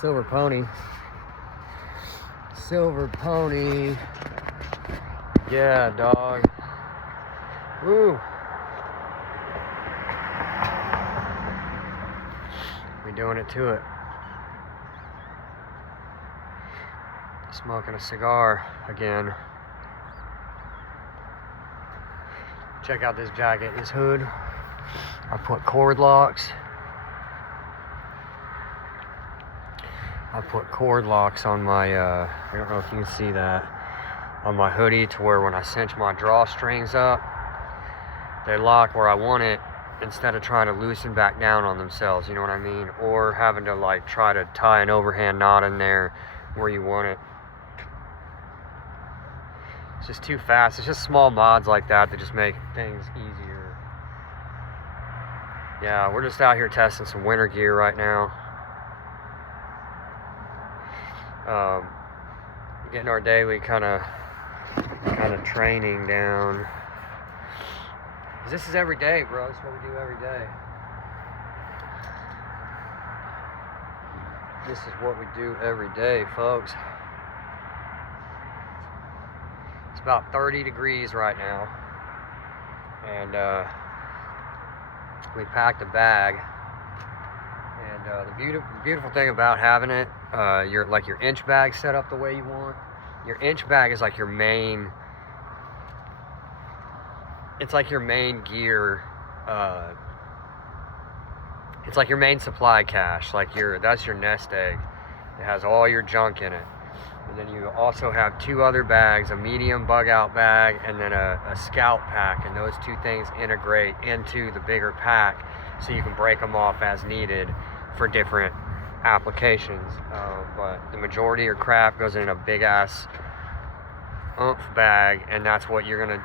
Silver pony. Silver pony. Yeah, dog. Woo. We doing it to it. Smoking a cigar again. Check out this jacket, this hood. I put cord locks. On my, I don't know if you can see that, on my hoodie, to where when I cinch my drawstrings up, they lock where I want it instead of trying to loosen back down on themselves, you know what I mean? Or having to like try to tie an overhand knot in there where you want it. It's just too fast. It's just small mods like that that just make things easier. Yeah, we're just out here testing some winter gear right now. Getting our daily kind of training down. 'Cause this is every day, bro. This is what we do every day. This is what we do every day, folks. It's about 30 degrees right now, and we packed a bag. And the beautiful thing about having it, your inch bag set up the way you want. Your inch bag is like your main. It's like your main gear. It's like your main supply cache. That's your nest egg. It has all your junk in it. And then you also have two other bags, a medium bug out bag and then a scout pack. And those two things integrate into the bigger pack so you can break them off as needed for different applications. But the majority of crap goes in a big ass oomph bag, and that's what you're gonna,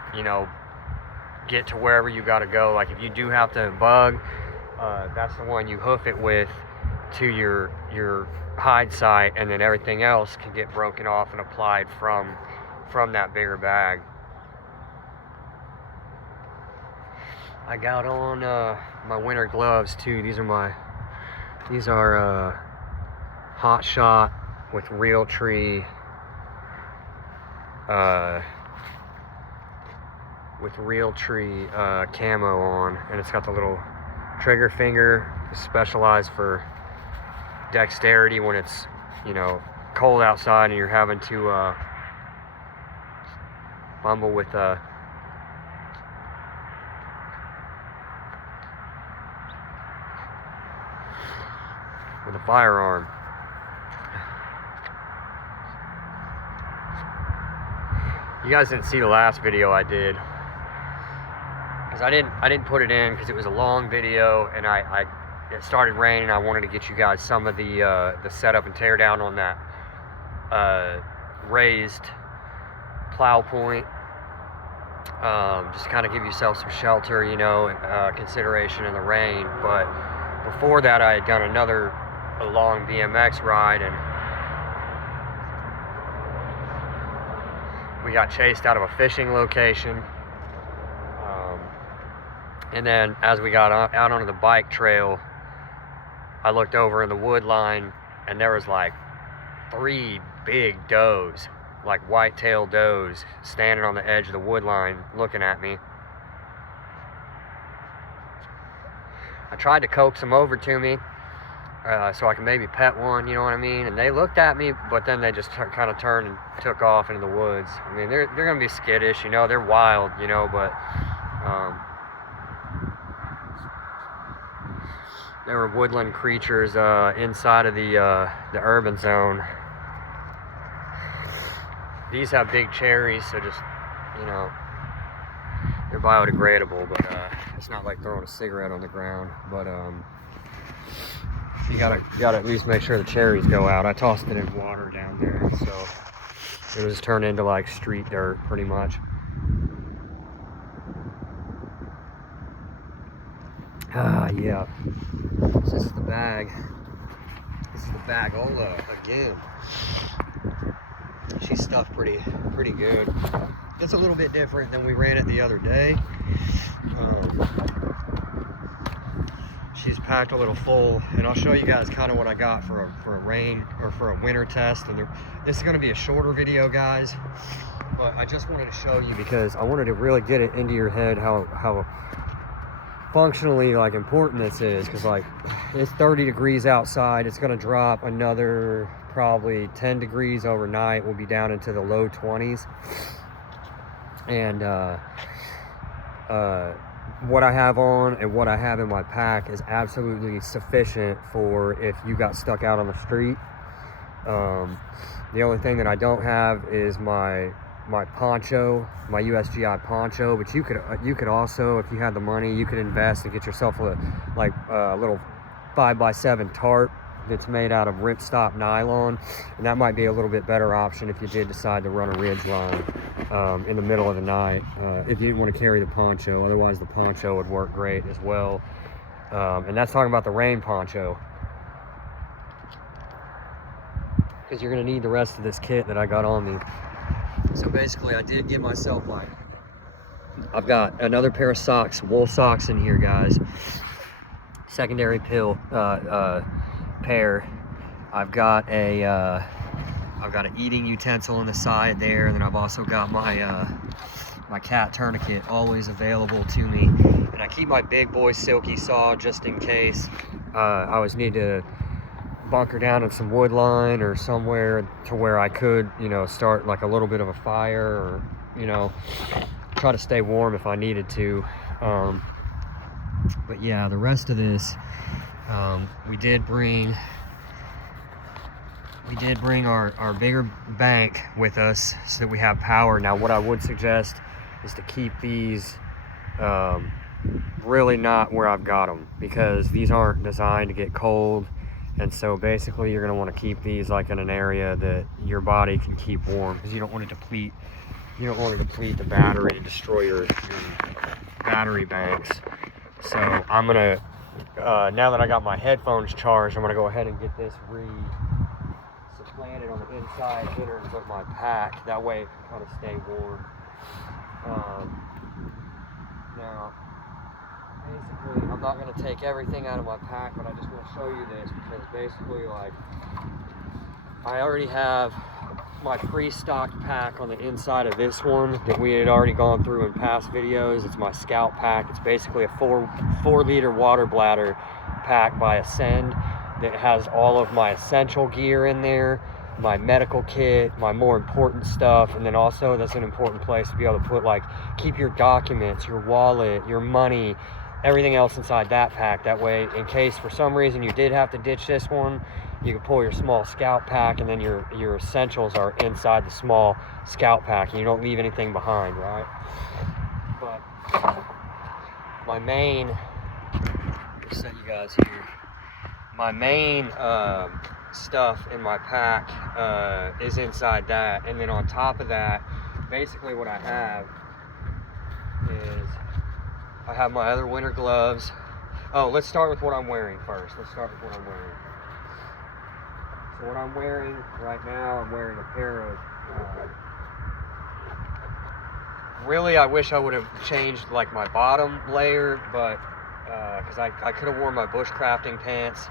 get to wherever you gotta go. Like if you do have to bug, that's the one you hoof it with to your hide site, and then everything else can get broken off and applied from that bigger bag. I got on my winter gloves too. These are Hot Shot with Real Tree camo on, and it's got the little trigger finger, specialized for dexterity when it's cold outside and you're having to fumble with a firearm. You guys didn't see the last video I did, because I didn't put it in because it was a long video, and it started raining. I wanted to get you guys some of the setup and tear down on that raised plow point. Just kind of give yourself some shelter, consideration in the rain. But before that, I had done a long BMX ride, and we got chased out of a fishing location. And then as we got out onto the bike trail, I looked over in the wood line, and there was like 3 big does, like white-tailed does, standing on the edge of the wood line looking at me. I tried to coax them over to me so I can maybe pet one, you know what I mean? And they looked at me, but then they just kind of turned and took off into the woods. I mean, they're going to be skittish, they're wild, but there were woodland creatures inside of the urban zone. These have big cherries, so just, they're biodegradable, but it's not like throwing a cigarette on the ground. But you gotta at least make sure the cherries go out. I tossed it in water down there, so it was turned into like street dirt pretty much. Yeah. This is the bag. This is the bagola again. She's stuffed pretty good. It's a little bit different than we ran it the other day. she's packed a little full, and I'll show you guys kind of what I got for a rain or for a winter test. And this is going to be a shorter video, guys, but I just wanted to show you because I wanted to really get it into your head how functionally like important this is, because like it's 30 degrees outside. It's going to drop another probably 10 degrees overnight. We'll be down into the low 20s, and what I have on and what I have in my pack is absolutely sufficient for if you got stuck out on the street. The only thing that I don't have is my poncho, my USGI poncho, but you could also, if you had the money, you could invest and get yourself a little 5x7 tarp that's made out of ripstop nylon, and that might be a little bit better option if you did decide to run a ridge line in the middle of the night, if you didn't want to carry the poncho. Otherwise the poncho would work great as well, and that's talking about the rain poncho, because you're going to need the rest of this kit that I got on me. So basically I did get myself I've got another pair of socks, wool socks in here, guys, secondary pair. I've got an eating utensil on the side there, and then I've also got my my cat tourniquet always available to me, and I keep my big boy silky saw just in case I always need to bunker down in some wood line or somewhere to where I could, you know, start like a little bit of a fire, or, you know, try to stay warm if I needed to. But yeah, the rest of this, we did bring our bigger bank with us so that we have power. Now what I would suggest is to keep these really not where I've got them, because these aren't designed to get cold, and so basically you're going to want to keep these like in an area that your body can keep warm, because you don't want to deplete the battery and destroy your battery banks. So I'm gonna now that I got my headphones charged, I'm gonna go ahead and get this supplanted on the inside innards of my pack. That way it can kind of stay warm. Now, basically, I'm not gonna take everything out of my pack, but I just want to show you this because basically, like, I already have my pre-stocked pack on the inside of this one that we had already gone through in past videos. It's my Scout pack. It's basically a 4-liter water bladder pack by Ascend that has all of my essential gear in there, my medical kit, my more important stuff, and then also that's an important place to be able to put, like, keep your documents, your wallet, your money, everything else inside that pack. That way, in case for some reason you did have to ditch this one, you can pull your small Scout pack, and then your essentials are inside the small Scout pack, and you don't leave anything behind, right? But my main, set you guys here, my main stuff in my pack is inside that, and then on top of that, basically what I have is I have my other winter gloves. Oh, let's start with what I'm wearing first. So what I'm wearing right now, I'm wearing a pair of, really I wish I would have changed like my bottom layer, but, because I could have worn my bushcrafting pants,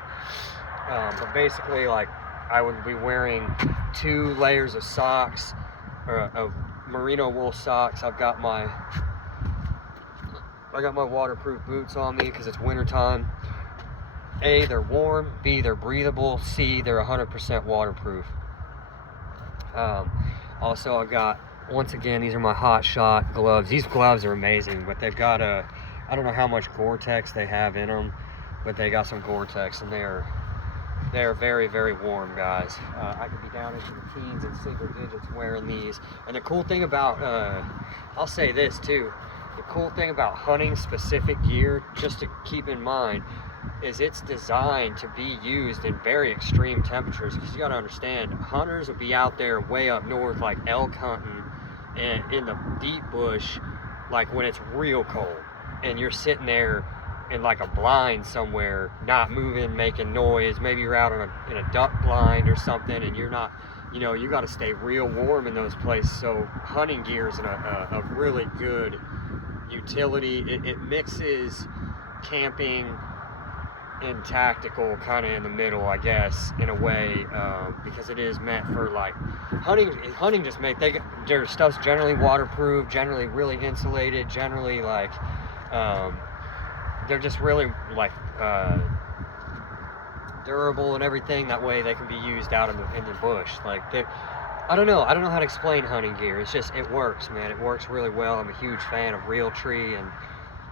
but basically, like, I would be wearing 2 layers of socks, or of merino wool socks. I've got my waterproof boots on me because it's winter time. A, they're warm. B, they're breathable. C, they're 100% waterproof. Also, I've got, once again, these are my Hot Shot gloves. These gloves are amazing, but they've got I don't know how much Gore-Tex they have in them, but they got some Gore-Tex, and they're very, very warm, guys. I could be down into the teens and single digits wearing these. And the cool thing about, I'll say this too, the cool thing about hunting specific gear, just to keep in mind, is it's designed to be used in very extreme temperatures. Because you got to understand, hunters will be out there way up north, like elk hunting, and in the deep bush, like when it's real cold, and you're sitting there in like a blind somewhere, not moving, making noise. Maybe you're out in a duck blind or something, and you're not, you know, you got to stay real warm in those places. So hunting gear is a really good utility. It mixes camping and tactical, kind of in the middle, I guess, in a way, because it is meant for like hunting. Hunting just their stuff's generally waterproof, generally really insulated, generally like they're just really like durable and everything. That way they can be used out in the bush. Like I don't know how to explain hunting gear. It's just, it works, man. It works really well. I'm a huge fan of Realtree,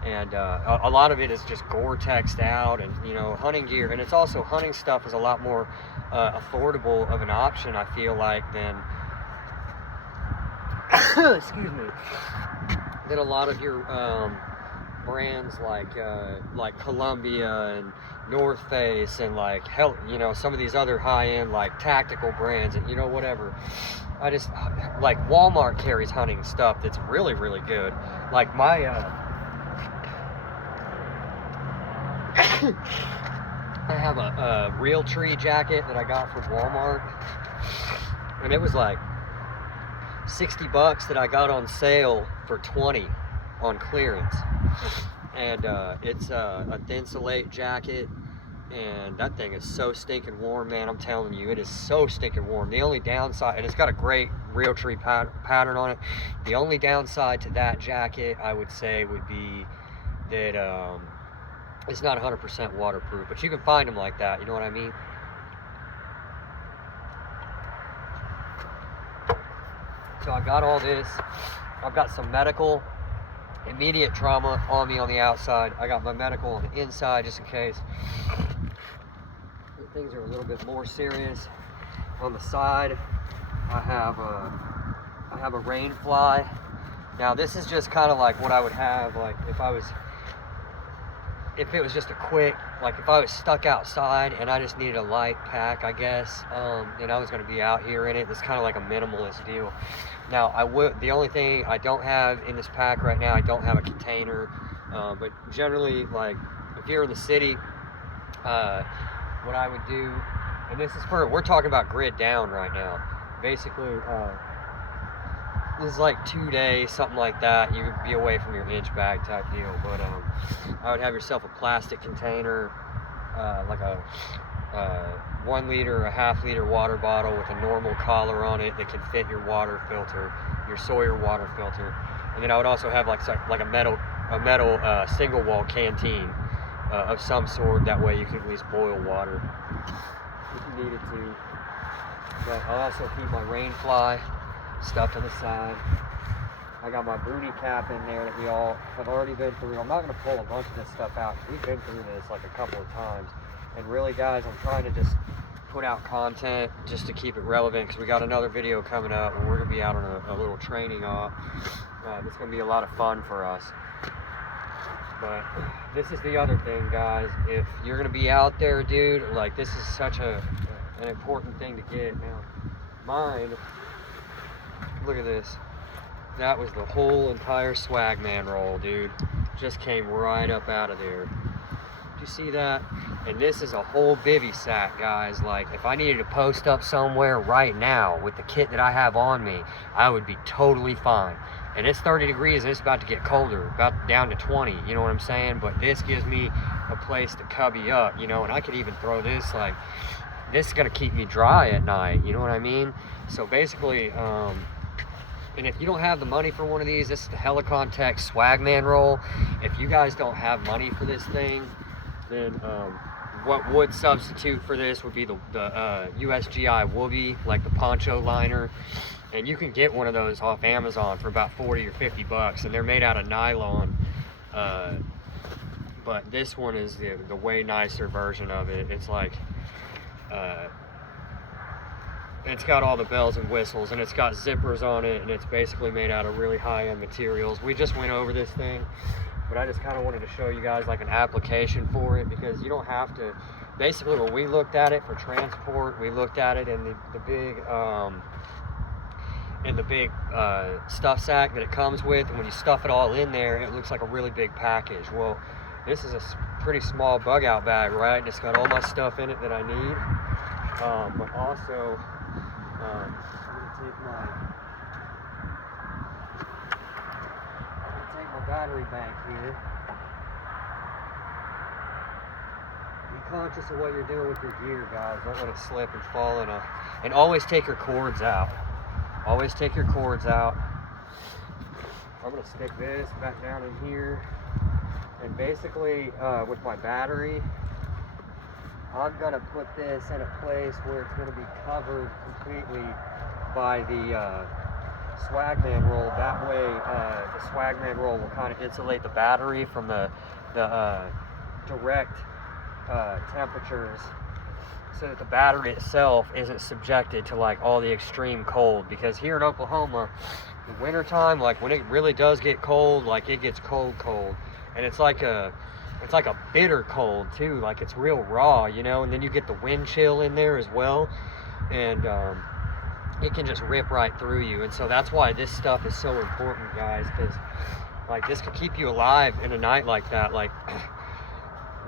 and a lot of it is just Gore-Texed out, and you know, hunting gear. And it's also, hunting stuff is a lot more affordable of an option, I feel like, than excuse me, than a lot of your brands like Columbia and North Face and like you know, some of these other high-end like tactical brands, and you know, whatever. I just like Walmart carries hunting stuff that's really, really good. Like my I have a Realtree jacket that I got from Walmart, and it was like $60 that I got on sale for $20 on clearance. And it's a Thinsulate jacket, and that thing is so stinking warm, man. I'm telling you, it is so stinking warm. The only downside, and it's got a great Realtree pattern on it. The only downside to that jacket, I would say, would be that it's not 100% waterproof, but you can find them like that, you know what I mean? So I got all this. I've got some medical immediate trauma on me on the outside. I got my medical on the inside just in case things are a little bit more serious. On the side, I have a rain fly. Now this is just kind of like what I would have like if it was just a quick, like if I was stuck outside and I just needed a light pack, I guess, and I was going to be out here in it. It's kind of like a minimalist deal. Now the only thing I don't have in this pack right now, I don't have a container, but generally, like if you're in the city, what I would do, and this is we're talking about grid down right now, basically. This is like 2 days, something like that. You would be away from your inch bag type deal. But I would have yourself a plastic container, like a 1 liter, a half-liter water bottle with a normal collar on it that can fit your water filter, your Sawyer water filter. And then I would also have like a metal single wall canteen of some sort. That way you can at least boil water if you needed to. But I'll also keep my rain fly stuff to the side. I got my booty cap in there that we all have already been through. I'm not going to pull a bunch of this stuff out. We've been through this like a couple of times. And really, guys, I'm trying to just put out content just to keep it relevant, because we got another video coming up and we're going to be out on a little training op. It's going to be a lot of fun for us. But this is the other thing, guys. If you're going to be out there, dude, like this is such an important thing to get. Now, mine, look at this. That was the whole entire Swagman roll, dude. Just came right up out of there. Did you see that? And this is a whole bivy sack, guys. Like, if I needed to post up somewhere right now with the kit that I have on me, I would be totally fine. And it's 30 degrees and it's about to get colder, about down to 20, you know what I'm saying? But this gives me a place to cubby up, you know, and I could even throw this, like, this is gonna keep me dry at night, you know what I mean? So basically, and if you don't have the money for one of these, this is the Helicon Tech Swagman roll. If you guys don't have money for this thing, then what would substitute for this would be the USGI Wooby, like the poncho liner. And you can get one of those off Amazon for about 40 or 50 bucks, and they're made out of nylon. But this one is the way nicer version of it. It's like, it's got all the bells and whistles, and it's got zippers on it, and it's basically made out of really high-end materials. We just went over this thing, but I just kind of wanted to show you guys like an application for it, because you don't have to. Basically, when we looked at it for transport, we looked at it in the big stuff sack that it comes with, and when you stuff it all in there, it looks like a really big package. Well, this is a pretty small bug out bag, right? And it's got all my stuff in it that I need, but also I'm gonna take my battery bank here, conscious of what you're doing with your gear, guys. Don't let it slip and fall in and always take your cords out. Always take your cords out. I'm gonna stick this back down in here. And basically, with my battery, I'm gonna put this in a place where it's gonna be covered completely by the swagman roll. That way, the swagman roll will kind of insulate the battery from the direct temperatures, so that the battery itself isn't subjected to like all the extreme cold. Because here in Oklahoma, in winter time, like when it really does get cold, like it gets cold, and it's like a bitter cold too. Like it's real raw, you know. And then you get the wind chill in there as well, and it can just rip right through you. And so that's why this stuff is so important, guys, because like this could keep you alive in a night like that. Like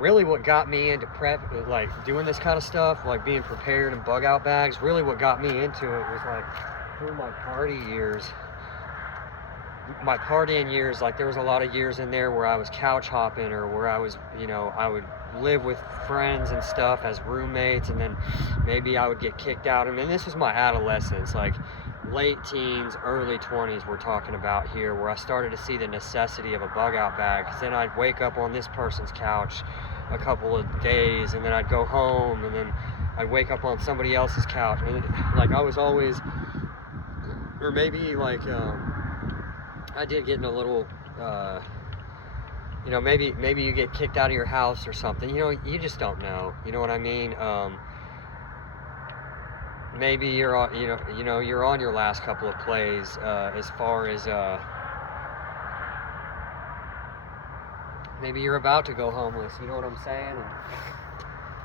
really what got me into prep, like doing this kind of stuff, like being prepared in bug out bags, really what got me into it was like through my partying years. Like there was a lot of years in there where I was couch hopping, or where I was, you know, I would live with friends and stuff as roommates, and then maybe I would get kicked out. I mean, this was my adolescence, like late teens, early 20s we're talking about here, where I started to see the necessity of a bug out bag. Because then I'd wake up on this person's couch a couple of days, and then I'd go home, and then I'd wake up on somebody else's couch, and like I was always, or maybe like I did get in a little you know, maybe you get kicked out of your house or something, you know, you just don't know, you know what I mean? Maybe you're on, you know, you're on your last couple of plays, as far as maybe you're about to go homeless, you know what I'm saying?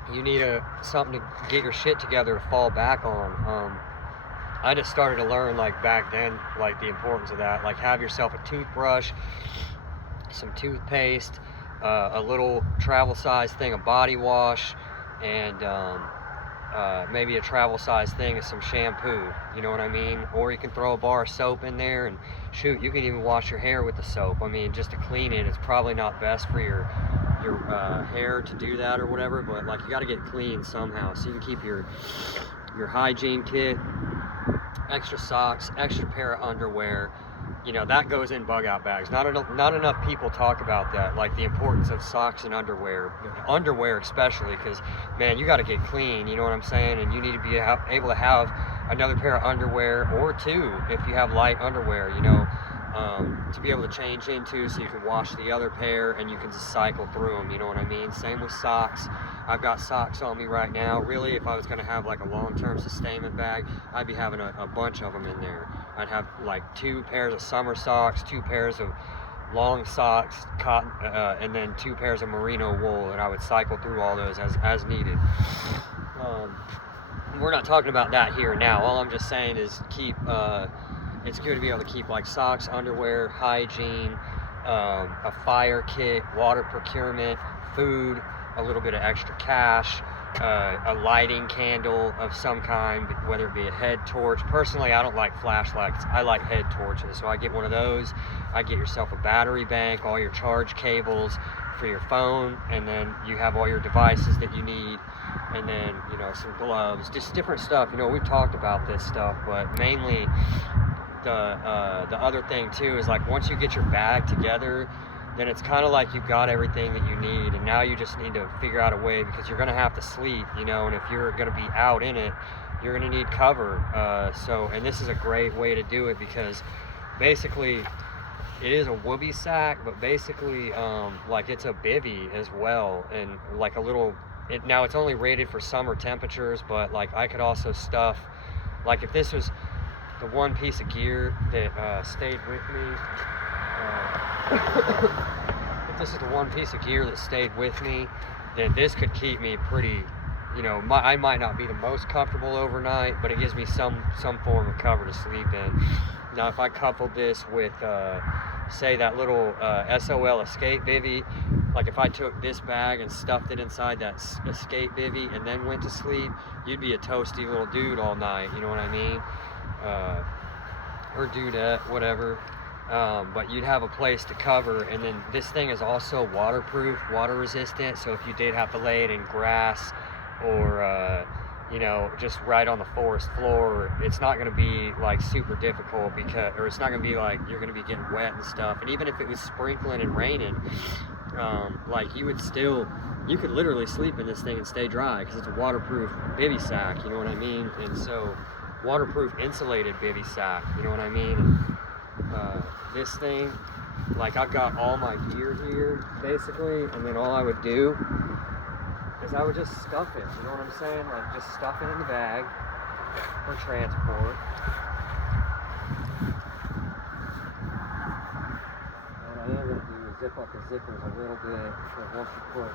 And you need something to get your shit together to fall back on. I just started to learn, like back then, like the importance of that. Like have yourself a toothbrush, some toothpaste, a little travel size thing of body wash, and maybe a travel size thing of some shampoo, you know what I mean? Or you can throw a bar of soap in there, and shoot, you can even wash your hair with the soap. I mean, just to clean it, it's probably not best for your hair to do that or whatever, but like you got to get clean somehow, so you can keep your hygiene kit, extra socks, extra pair of underwear. You know, that goes in bug out bags. Not enough people talk about that, like the importance of socks and underwear especially, because man, you got to get clean, you know what I'm saying? And you need to be able to have another pair of underwear, or two if you have light underwear, you know, to be able to change into, so you can wash the other pair and you can just cycle through them, you know what I mean? Same with socks. I've got socks on me right now. Really, if I was going to have like a long-term sustainment bag, I'd be having a bunch of them in there. I'd have like 2 pairs of summer socks, 2 pairs of long socks, cotton, and then 2 pairs of merino wool, and I would cycle through all those as needed. We're not talking about that here now. All I'm just saying is keep, it's good to be able to keep like socks, underwear, hygiene, a fire kit, water procurement, food, a little bit of extra cash, a lighting candle of some kind, whether it be a head torch. Personally, I don't like flashlights. I like head torches, so I get one of those. I get yourself a battery bank, all your charge cables for your phone, and then you have all your devices that you need, and then, you know, some gloves, just different stuff. You know, we've talked about this stuff, but mainly the other thing too is like once you get your bag together, then it's kind of like you've got everything that you need, and now you just need to figure out a way, because you're going to have to sleep, you know, and if you're going to be out in it, you're going to need cover. And this is a great way to do it, because basically it is a whoopee sack, but basically like it's a bivvy as well, and like a little, now it's only rated for summer temperatures, but like I could also stuff, like if this was the one piece of gear that stayed with me, if this is the one piece of gear that stayed with me, then this could keep me pretty, you know, I might not be the most comfortable overnight, but it gives me some form of cover to sleep in. Now, if I coupled this with, say, that little SOL escape bivvy, like if I took this bag and stuffed it inside that escape bivvy and then went to sleep, you'd be a toasty little dude all night, you know what I mean? Or dudette, whatever. but you'd have a place to cover. And then this thing is also waterproof, water resistant, so if you did have to lay it in grass or you know, just right on the forest floor, it's not going to be like super difficult, because, or it's not going to be like you're going to be getting wet and stuff. And even if it was sprinkling and raining, like you could literally sleep in this thing and stay dry, because it's a waterproof bivy sack, you know what I mean? And so waterproof insulated bivy sack, you know what I mean? And, this thing, like, I've got all my gear here basically, and then all I would do is I would just stuff it, you know what I'm saying? Like, just stuff it in the bag for transport. What I am going to do is zip up the zippers a little bit, because once you put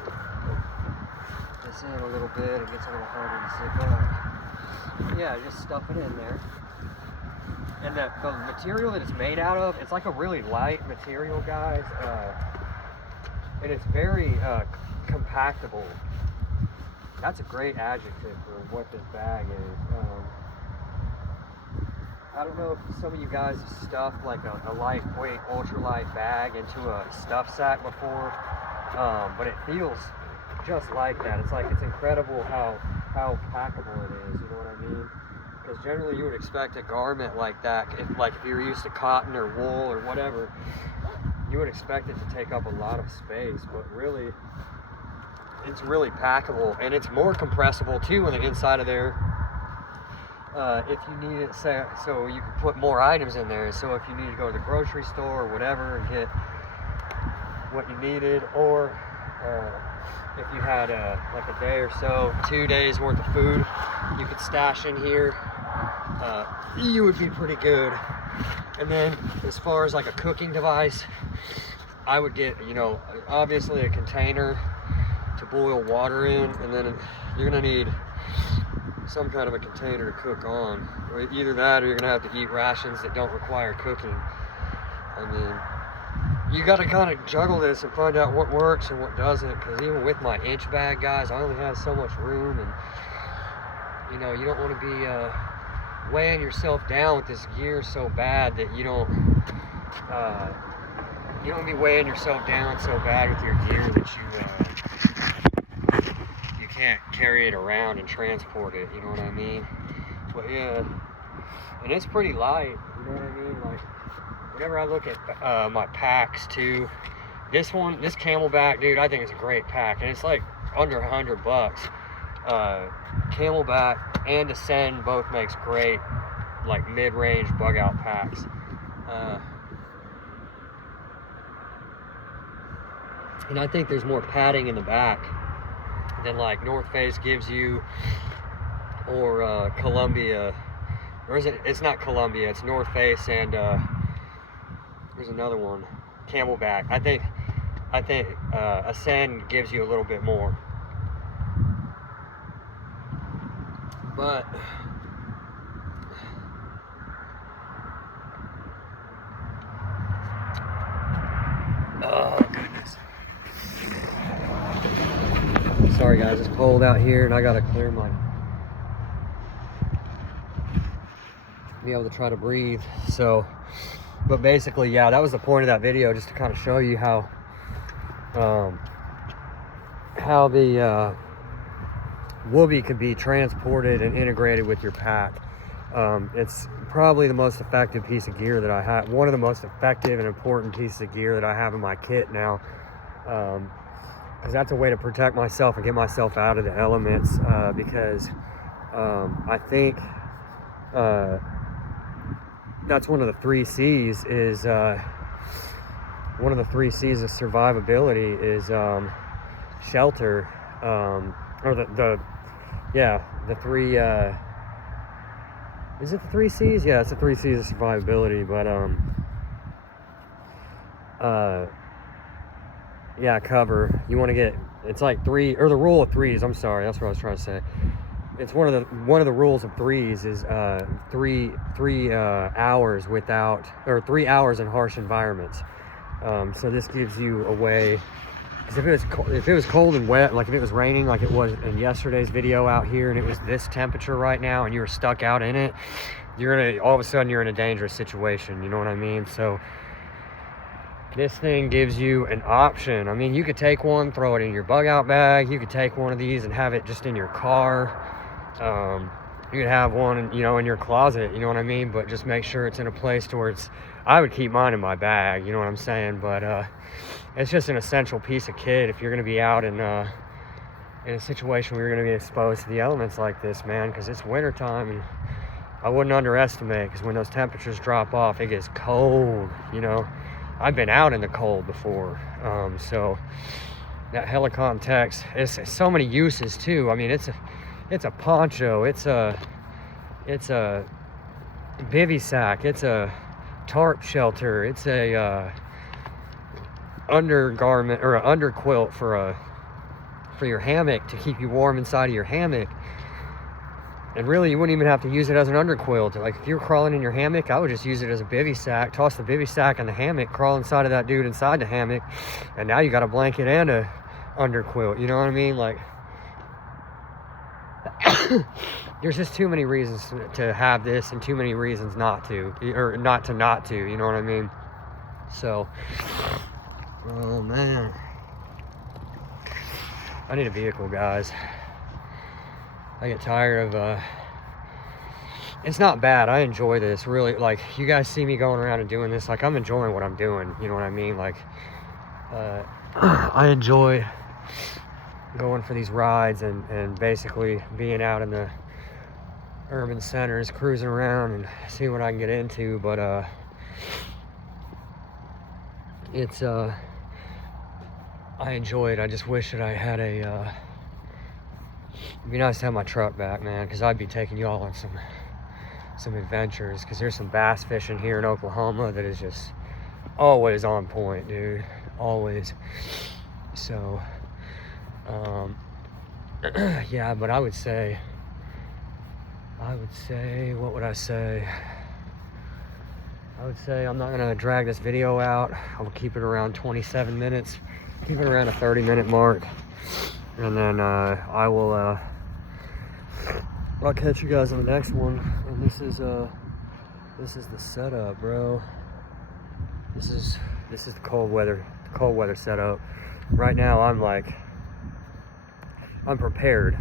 this in a little bit, it gets a little harder to zip up. Yeah, just stuff it in there. And the material that it's made out of, it's like a really light material, guys. And it's very compactable. That's a great adjective for what this bag is. I don't know if some of you guys have stuffed like a lightweight, ultralight bag into a stuff sack before, but it feels just like that. It's like, it's incredible how packable it is, you know what I mean? Because generally you would expect a garment like that, if you're used to cotton or wool or whatever, you would expect it to take up a lot of space, but really, it's really packable, and it's more compressible too on the inside of there. If you need it, so you can put more items in there. So if you need to go to the grocery store or whatever and get what you needed, or if you had like a day or so, 2 days worth of food, you could stash in here. You would be pretty good. And then as far as like a cooking device, I would get, you know, obviously a container to boil water in, and then you're gonna need some kind of a container to cook on. Either that, or you're gonna have to eat rations that don't require cooking. I mean, you gotta kind of juggle this and find out what works and what doesn't, because even with my inch bag, guys, I only have so much room, and you know, you don't want to be weighing yourself down with this gear so bad that you don't be weighing yourself down so bad with your gear that you can't carry it around and transport it, you know what I mean? But yeah, and it's pretty light, you know what I mean? Like, whenever I look at my packs too, this Camelback, dude, I think it's a great pack, and it's like under $100. Camelback and Ascend both makes great, like, mid-range bug out packs. And I think there's more padding in the back than like North Face gives you, or Columbia, or is it? It's not Columbia. It's North Face, and there's another one, Camelback. I think Ascend gives you a little bit more, but oh goodness. Sorry guys, it's cold out here and I gotta clear my, be able to try to breathe. So, but basically, yeah, that was the point of that video, just to kind of show you how the Whoopee could be transported and integrated with your pack. It's probably the most effective piece of gear that I have, one of the most effective and important pieces of gear that I have in my kit now, because that's a way to protect myself and get myself out of the elements, because I think that's one of the 3 C's is one of the 3 C's of survivability is shelter, or the 3 is it the 3 C's? Yeah, it's the 3 C's of survivability, but yeah, cover. You want to get, it's like 3, or the rule of 3s, I'm sorry, that's what I was trying to say. It's one of the rules of 3s is 3 hours without, or 3 hours in harsh environments. So this gives you a way, because if it was cold and wet, like if it was raining like it was in yesterday's video out here, and it was this temperature right now and you were stuck out in it, all of a sudden you're in a dangerous situation, you know what I mean? So this thing gives you an option. I mean, you could take one, throw it in your bug out bag. You could take one of these and have it just in your car. You could have one, you know, in your closet, you know what I mean? But just make sure it's in a place to where it's, I would keep mine in my bag, you know what I'm saying? But it's just an essential piece of kit if you're going to be out in a situation where you're going to be exposed to the elements like this, man, because it's wintertime, and I wouldn't underestimate, because when those temperatures drop off, it gets cold, you know. I've been out in the cold before, so that Helicon Tex, it's so many uses too. I mean, it's a poncho, it's a bivy sack, it's a tarp shelter, it's a undergarment or an underquilt for your hammock to keep you warm inside of your hammock. And really, you wouldn't even have to use it as an underquilt. Like, if you're crawling in your hammock, I would just use it as a bivy sack, toss the bivy sack in the hammock, crawl inside of that dude inside the hammock, and now you got a blanket and a underquilt, you know what I mean? Like, there's just too many reasons to have this and too many reasons not to, or not to, you know what I mean? So, oh man, I need a vehicle, guys. I get tired of, it's not bad. I enjoy this, really. Like, you guys see me going around and doing this, like, I'm enjoying what I'm doing, you know what I mean? Like, I enjoy going for these rides and basically being out in the urban centers, cruising around and seeing what I can get into. But it's I enjoy it. I just wish that I had a it'd be nice to have my truck back, man, because I'd be taking you all on some adventures, because there's some bass fishing here in Oklahoma that is just always on point, dude, always. So yeah, but I would say, what would I say? I would say I'm not gonna drag this video out. I will keep it around 27 minutes, keep it around a 30-minute mark, and then I'll catch you guys on the next one. And this is the setup, bro. This is the cold weather setup. Right now I'm prepared.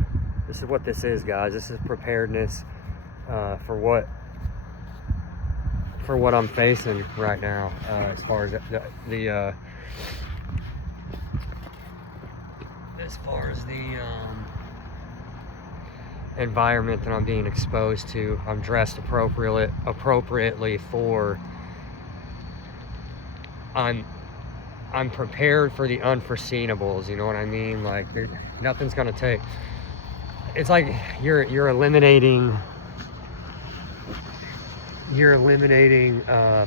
This is what this is, guys. This is preparedness for what I'm facing right now, as far as the environment that I'm being exposed to. I'm dressed appropriately for. I'm prepared for the unforeseeables, you know what I mean? Like, nothing's gonna take. It's like you're eliminating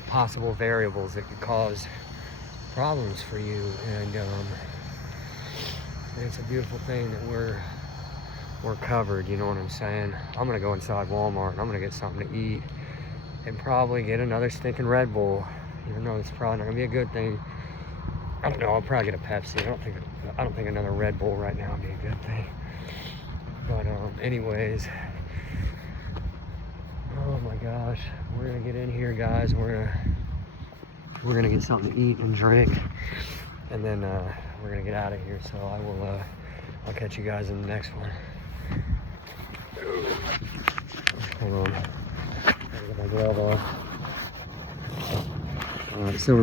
possible variables that could cause problems for you, and it's a beautiful thing that we're covered, you know what I'm saying? I'm gonna go inside Walmart and I'm gonna get something to eat and probably get another stinking Red Bull, even though it's probably not gonna be a good thing. I don't know, I'll probably get a Pepsi. I don't think another Red Bull right now would be a good thing. But anyways, oh my gosh, we're gonna get in here, guys. We're gonna get something to eat and drink, and then we're gonna get out of here. So I'll catch you guys in the next one. Hold on, I gotta get my glove off. All right, so we're